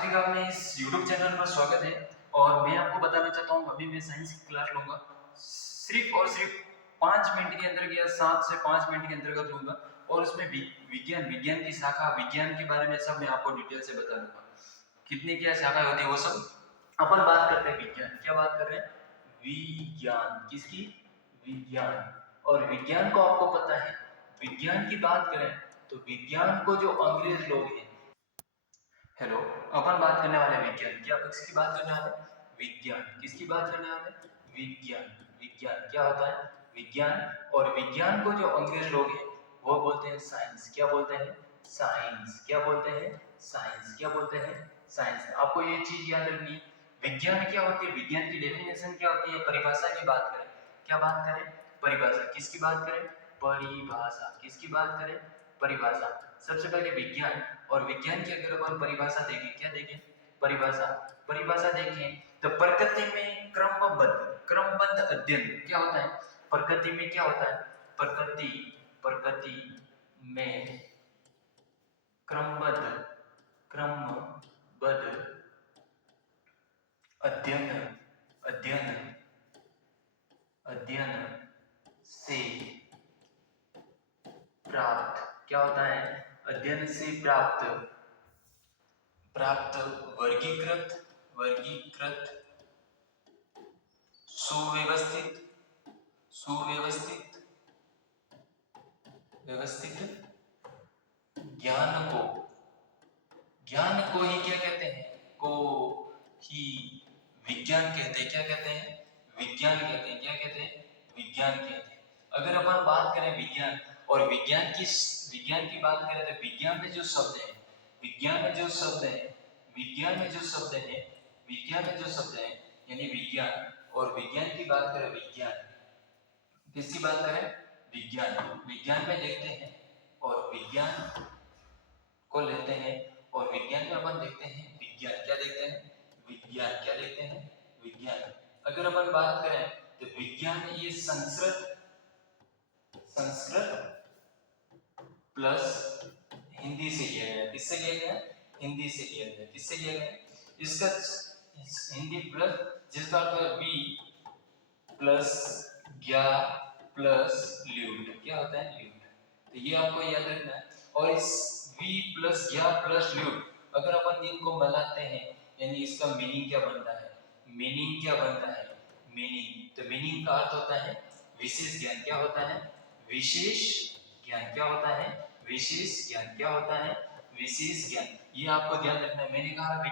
सभी का अपने इस YouTube चैनल पर स्वागत है। और मैं आपको बताना चाहता हूँ, अभी मैं साइंस की क्लास लूँगा। सिर्फ और सिर्फ 5 मिनट के अंदर या 7 से 5 मिनट के अंतर्गत लूँगा और उसमें विज्ञान की शाखा, विज्ञान के बारे में सब मैं आपको डिटेल से बता दूँगा। कितनी क्या शाखा होती है वो सब अपन बात करते हैं। विज्ञान क्या बात कर रहे हैं? विज्ञान किसकी? विज्ञान। और विज्ञान को आपको पता है, विज्ञान की बात करें तो विज्ञान को जो अंग्रेज लोग हैं, हेलो, अपन बात करने वाले विज्ञान। क्या किसकी बात करने वाले? विज्ञान। किसकी बात करने वाले? विज्ञान। विज्ञान क्या होता है? विज्ञान। और विज्ञान को जो अंग्रेज लोग हैं वो बोलते हैं साइंस। क्या बोलते हैं? साइंस। क्या बोलते हैं? साइंस। क्या बोलते हैं? साइंस। आपको ये चीज याद रखनी है। विज्ञान क्या होती है, विज्ञान की डेफिनेशन क्या होती है, परिभाषा की बात करें। क्या बात करें? परिभाषा। किसकी बात करें? परिभाषा। किसकी बात करें? परिभाषा। सबसे पहले विज्ञान, और विज्ञान की अगर अपन परिभाषा देखें, क्या देखें? परिभाषा। परिभाषा देखें तो प्रकृति में क्रमबद्ध अध्ययन क्या होता है? प्रकृति में क्या होता है? प्रकृति में क्रमबद्ध अध्ययन से प्राप्त क्या होता है? अध्ययन से प्राप्त वर्गीकृत व्यवस्थित ज्ञान को ही क्या कहते हैं? को ही विज्ञान कहते हैं। क्या कहते हैं? विज्ञान कहते हैं। क्या कहते हैं? विज्ञान कहते हैं। अगर अपन बात करें विज्ञान और विज्ञान की बात करें तो विज्ञान में जो शब्द है, यानी विज्ञान, और विज्ञान की बात करें, किसकी बात करें? विज्ञान में देखते हैं और विज्ञान को लेते हैं, और विज्ञान में अपन देखते हैं विज्ञान। क्या देखते हैं? विज्ञान। क्या देखते हैं? विज्ञान। अगर अपन बात करें तो विज्ञान ये संस्कृत प्लस हिंदी से लिया गया। किससे लिया गया? हिंदी से लिया गया। किससे लिया गया? इसका हिंदी प्लस, जिसका अर्थ है वी प्लस ज्ञा प्लस ल्यूट। क्या होता है? ल्यूट। तो ये आपको याद रखना है। और इस वी प्लस ज्ञा प्लस ल्यूट अगर अपन इनको मिलाते हैं, यानी इसका मीनिंग क्या बनता है? तो मीनिंग का अर्थ होता है विशेष ज्ञान। क्या होता है? विशेष ज्ञान। क्या होता है? विशेष ज्ञान। क्या होता है? विशेष ज्ञान। ये आपको ध्यान रखना है। मैंने कहा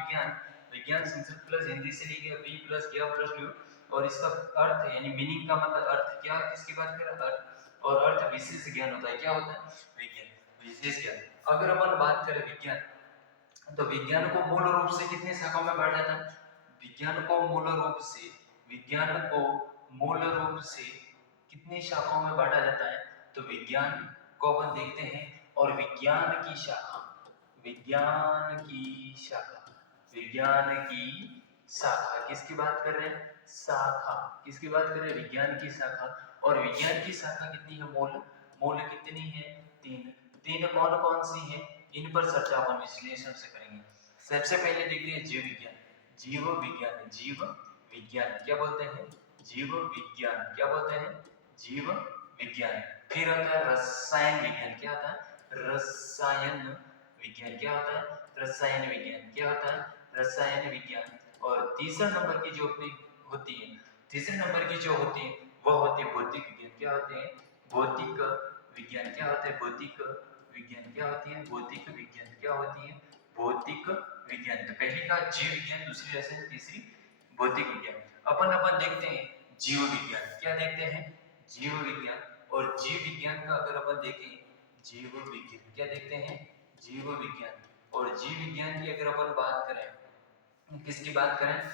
विज्ञान संस्कृत प्लस हिंदी से ली गई, वी प्लस ज्ञा प्लस ल्यू, और इसका अर्थ यानी मीनिंग का मतलब अर्थ क्या, किसकी बात करें? अर्थ। और अर्थ विशेष ज्ञान होता है। क्या होता है? विज्ञान, विशेष ज्ञान। अगर अपन बात करें विज्ञान, तो विज्ञान को मूल रूप से कितनी शाखाओं में बांटा जाता है? विज्ञान को मूल रूप से कितनी शाखाओं में बांटा जाता है? तो विज्ञान को अपन देखते हैं, और विज्ञान की शाखा किसकी बात कर रहे हैं? शाखा। किसकी बात कर रहे हैं? विज्ञान की शाखा। और विज्ञान की शाखा कितनी है? मूल कितनी है? तीन कौन कौन सी है? इन पर चर्चा अपन विश्लेषण से करेंगे। सबसे पहले देखते हैं जीव विज्ञान। क्या बोलते हैं? जीव विज्ञान। क्या बोलते हैं? जीव विज्ञान। फिर आता है रसायन विज्ञान। क्या आता है? रसायन विज्ञान। क्या होता है? रसायन विज्ञान। क्या होता है? रसायन विज्ञान। और तीसरे नंबर की जो होती है वह होती है भौतिक विज्ञान। क्या होते हैं? भौतिक विज्ञान। क्या होते हैं? भौतिक विज्ञान। क्या होती है? भौतिक विज्ञान। क्या होती है? भौतिक विज्ञान। तो पहली का जीव विज्ञान, दूसरी रसायन, तीसरी भौतिक विज्ञान। अपन देखते हैं जीव विज्ञान। क्या देखते हैं? जीव विज्ञान। और जीव विज्ञान का अगर अपन देखें, जीव विज्ञान क्या देखते हैं? जीव विज्ञान। और जीव विज्ञान की अगर अपन बात करें, किसकी बात करें?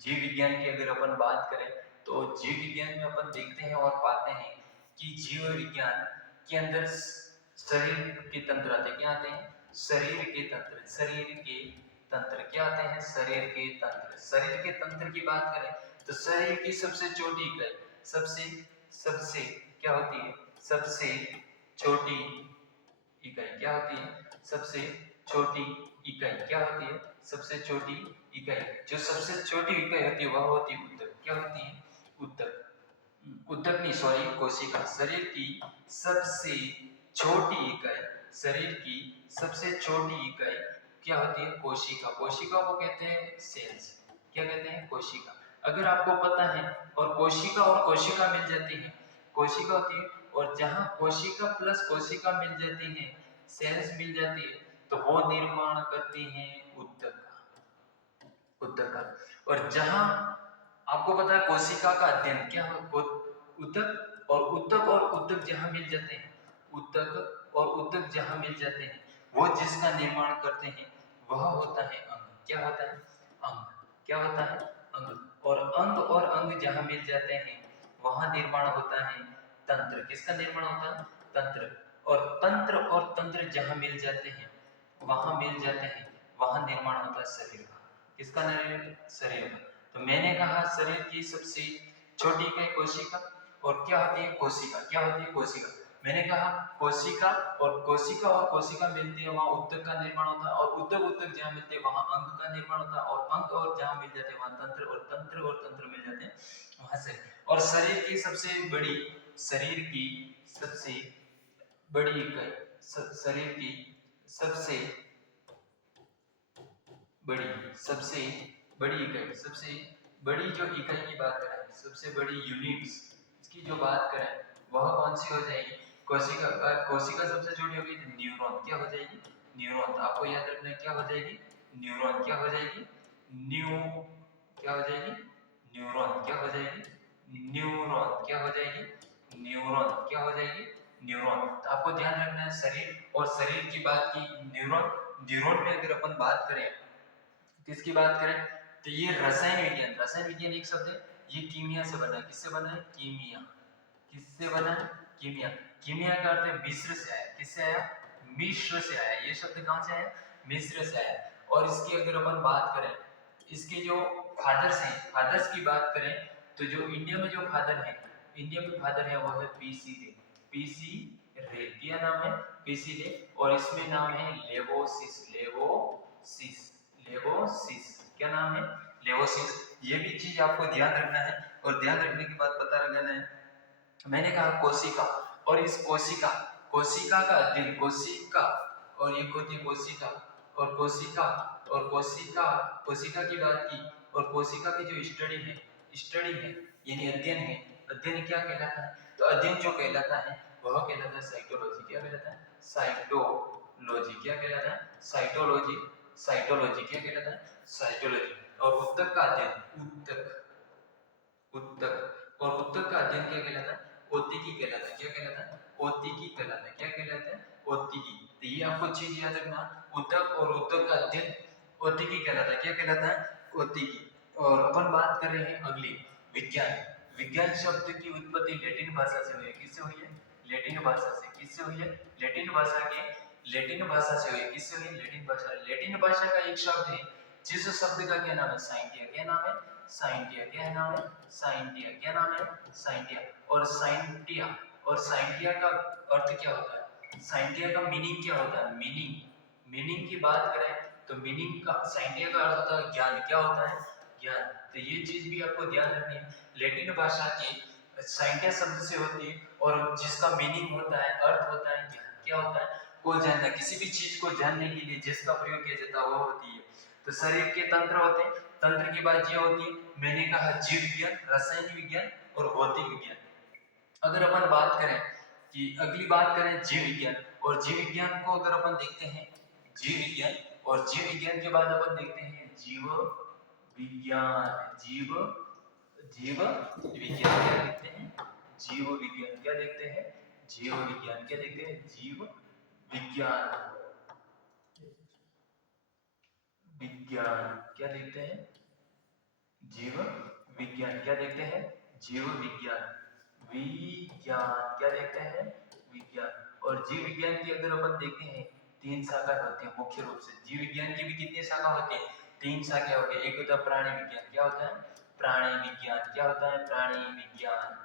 जीव विज्ञान की अगर अपन बात करें तो जीव विज्ञान में अपन देखते हैं और पाते हैं कि जीव विज्ञान के अंदर शरीर के तंत्र आते हैं। क्या आते हैं? शरीर के तंत्र। क्या आते हैं? शरीर के तंत्र की बात करें तो शरीर की सबसे छोटी इकाई, सबसे क्या होती है? सबसे छोटी इकाई क्या होती है? सबसे छोटी इकाई क्या होती है? सबसे छोटी इकाई। जो सबसे छोटी इकाई होती है वह होती है ऊतक। क्या होती है? ऊतक। ऊतक नहीं, सॉरी, कोशिका। शरीर की सबसे छोटी इकाई, शरीर की सबसे छोटी इकाई क्या होती है? कोशिका। कोशिका को कहते हैं सेल्स। क्या कहते हैं? कोशिका। अगर आपको पता है, और कोशिका मिल जाती है, कोशिका होती है, और जहां कोशिका प्लस कोशिका मिल जाती है, सेल्स मिल जाती है, तो वो निर्माण करती हैं ऊतक का। ऊतक का। और जहां आपको पता है कोशिका का अध्ययन क्या हो, ऊतक, और ऊतक और ऊतक जहां मिल जाते हैं, ऊतक और ऊतक जहां मिल जाते हैं, वो जिसका निर्माण करते हैं वह होता है अंग। क्या होता है? अंग। क्या होता है? अंग। और अंग जहां मिल जाते हैं वहां निर्माण होता है तंत्र। किसका निर्माण होता है? तंत्र। और तंत्र जहां मिल जाते हैं, वहां मिल जाते हैं, वहां निर्माण होता है शरीर का। किसका निर्माण? शरीर का। तो मैंने कहा शरीर की सबसे छोटी इकाई कोशिका, और क्या होती है? कोशिका। क्या होती है? कोशिका। मैंने कहा कोशिका और कोशिका मिलती है वहां ऊतक का निर्माण होता है, और ऊतक जहां मिलते हैं वहां अंग का निर्माण होता है, और अंग और जहां मिल जाते हैं वहां तंत्र, और तंत्र मिल जाते हैं वहां शरीर। और शरीर की सबसे बड़ी इकाई, शरीर की सबसे बड़ी सबसे बड़ी इकाई, सबसे बड़ी जो इकाई की बात करें, सबसे बड़ी यूनिट्स इसकी जो बात करें, वह कौन सी हो जाएगी? कोशिका। कोशिका सबसे छोटी होगी तो न्यूरॉन। क्या हो जाएगी? न्यूरॉन। तो आपको याद रखना है क्या हो जाएगी? न्यूरॉन। क्या हो जाएगी? क्या हो जाएगी? न्यूरॉन। क्या हो जाएगी? न्यूरॉन। क्या हो जाएगी? न्यूरॉन। क्या हो जाएगी? न्यूरॉन। तो आपको ध्यान रखना है शरीर, और शरीर की बात की न्यूरॉन। न्यूरॉन में अगर अपन बात करें, किसकी बात करें, तो ये रसायन विज्ञान एक शब्द है, ये कीमिया से बना है। किससे बना है? कीमिया। किससे बना है? कीमिया। कीमिया का अर्थ है मिश्र से आया। किससे आया? मिश्र से आया। ये शब्द कहां से आया? मिश्र से आया। और इसकी अगर अपन बात करें, इसके जो फादर्स की बात करें, तो जो इंडिया में जो फादर है वो है पीसी रे। पीसी रे। क्या नाम है? पीसी रे। और इसमें नाम है लेवोसिस। क्या नाम है? लेवोसिस। ये भी चीज आपको ध्यान रखना है, और ध्यान रखने के बाद पता लगाना है। मैंने कहा कोशिका, और इस कोशिका का अध्ययन, और एक होती है कोशिका, और कोशिका की बात की, और कोशिका की जो स्टडी है यानी अध्ययन है। अध्ययन क्या कहलाता है? तो अध्ययन जो कहलाता है वह कहलाता है साइटोलॉजी। क्या कहलाता है? साइटोलॉजी। क्या कहलाता है? साइटोलॉजी। क्या कहलाता है? साइटोलॉजी। और ऊतक का अध्ययन, ऊतक और ऊतक का अध्ययन क्या कहलाता है? औत्तिकी कहलाता है। क्या कहलाता है? औत्तिकी कहलाता है। क्या कहलाता है? औत्तिकी। तो ये आपको चीज याद रखना, ऊतक और ऊतक का अध्ययन औत्तिकी कहलाता है। क्या कहलाता है? औत्तिकी। और अपन बात कर रहे हैं अगली, विज्ञान। विज्ञान शब्द की उत्पत्ति लैटिन भाषा से हुई है। किससे हुई है? लैटिन भाषा से। किससे हुई है? लैटिन भाषा से हुई है। किससे हुई है? लैटिन भाषा का एक शब्द है, जिस शब्द का क्या नाम है? साइंटिया। क्या नाम है? साइंटिया। क्या नाम है? साइंटिया। क्या नाम है? साइंटिया। और साइंटिया का अर्थ क्या होता है? साइंटिया का मीनिंग क्या होता है? मीनिंग की बात करें तो मीनिंग का, साइंटिया का अर्थ होता है ज्ञान। क्या होता है? ज्ञान। तो ये चीज भी आपको ध्यान रखनी है। लैटिन भाषा की साइंटिया शब्द से होती है, और जिसका मीनिंग होता है, अर्थ होता है ज्ञान। क्या होता है? को जानना। किसी भी चीज को जानने के लिए जिसका प्रयोग किया जाता है वो होती है। तो शरीर के तंत्र होते हैं। तंत्र की बात ये होती है, मैंने कहा जीव विज्ञान, रसायन विज्ञान और भौतिक विज्ञान। अगर अपन बात करें कि अगली बात करें जीव विज्ञान, और जीव विज्ञान को अगर अपन देखते हैं, जीव विज्ञान, और जीव विज्ञान के बाद अपन देखते हैं जीव विज्ञान। जीव विज्ञान क्या देखते हैं? जीव विज्ञान। क्या देखते हैं? जीव विज्ञान। क्या देखते हैं? जीव विज्ञान। क्या देखते हैं? जीव विज्ञान। क्या देखते हैं? जीव विज्ञान। क्या देखते हैं? विज्ञान। और जीव विज्ञान की अगर अपन देखते हैं, तीन शाखा होती है मुख्य रूप से। जीव विज्ञान की भी कितनी शाखा होती है? तीन शाखा होती है। एक होता है प्राणी विज्ञान। क्या होता है? प्राणी विज्ञान। क्या होता है? प्राणी विज्ञान।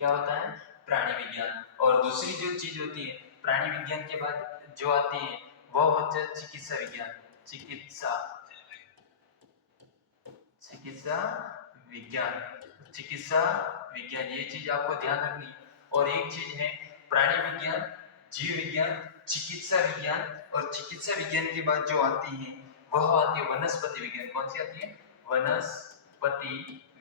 क्या होता है? प्राणी विज्ञान। और दूसरी जो चीज होती है प्राणी विज्ञान के बाद जो आती है वह হচ্ছে চিকিৎসা বিজ্ঞান, চিকিৎসা चिकित्सा विज्ञान, चिकित्सा विज्ञान, ये चीज आपको ध्यान रखनी। और एक चीज है प्राणी विज्ञान, जीव विज्ञान, चिकित्सा विज्ञान, और चिकित्सा विज्ञान के बाद जो आती है वह आती है वनस्पति विज्ञान। कौन सी आती है? वनस्पति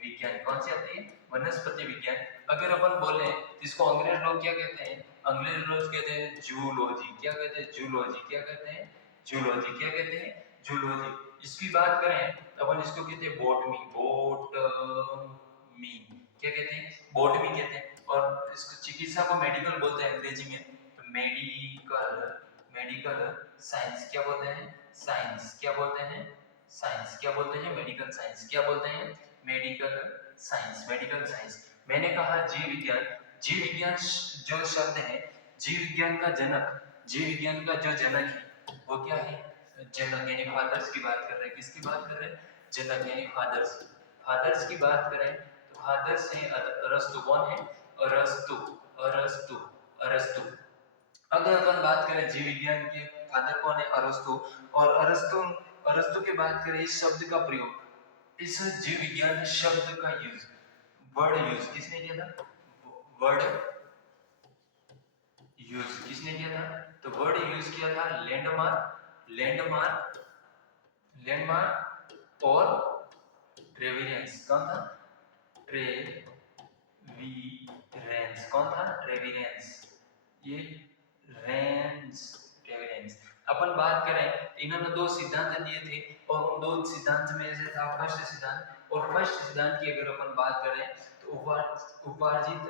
विज्ञान। कौन सी आती है? वनस्पति विज्ञान। अगर अपन बोले इसको अंग्रेज लोग क्या कहते हैं? अंग्रेज लोग कहते हैं जूलॉजी। क्या कहते हैं? जूलॉजी। क्या कहते हैं? जूलॉजी। क्या कहते हैं? जूलॉजी। इसकी बात करें तो अपन इसको कहते हैं बॉटमी। बॉटमी क्या कहते हैं? बॉटमी कहते हैं। और इसको चिकित्सा को मेडिकल बोलते हैं अंग्रेजी में, तो मेडिकल, मेडिकल साइंस क्या बोलते हैं? साइंस। क्या बोलते हैं? साइंस। क्या बोलते हैं? Medical science. क्या बोलते हैं? Medical science, medical science. मैंने कहा जीव विज्ञान। जीव विज्ञान जो शब्द है, जीव विज्ञान का जनक, जीव विज्ञान का जो जनक है वो क्या है? जनक, यानी फादर्स की बात कर रहे हैं। किसकी बात कर रहे हैं? जनक यानी फादर्स। फादर्स की बात करें तो फादर्स है अरस्तु। कौन है? अरस्तु, अरस्तु, अरस्तु। अगर अपन बात करें जीव विज्ञान के फादर कौन है? अरस्तु। और अरस्तु, अरस्तु की बात करें इस शब्द का प्रयोग, इस जीव विज्ञान शब्द का यूज, वर्ड यूज किसने किया था? वर्ड यूज किसने किया था? तो वर्ड यूज किया था लैंडमार्क, लैंडमार्क, लैंडमार्क और ट्रेविरेंस। कौन था? ट्रेविरेंस। कौन था? ट्रेविरेंस। ये रेंस, ट्रेविरेंस। अपन बात करें, इन्होंने दो सिद्धांत दिए थे और उन दो सिद्धांत में से था फर्स्ट सिद्धांत। और फर्स्ट सिद्धांत की अगर अपन बात करें तो उपार्जित,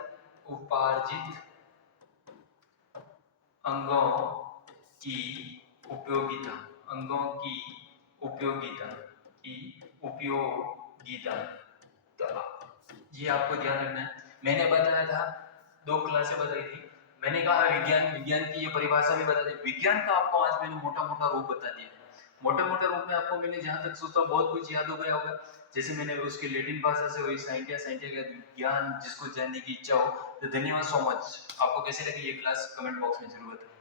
उपार्जित अंगों की उपयोगिता, अंगों की उपयोगिता, की उपयोगिता। तो ये आपको ध्यान रखना है। मैंने बताया था, दो क्लासें बताई थी। मैंने कहा विज्ञान, विज्ञान की ये परिभाषा भी बता दी। विज्ञान का आपको आज मैंने मोटा मोटा रूप बता दिया। मोटा मोटा रूप में आपको मैंने जहां तक सोचा बहुत कुछ याद हो गया होगा। जैसे मैंने उसकी लैटिन भाषा से हुई साइंटिया, साइंटिया का ज्ञान जिसको जानने की इच्छा हो। तो धन्यवाद सो मच। आपको कैसे लगी ये क्लास कमेंट बॉक्स में जरूर बताएं।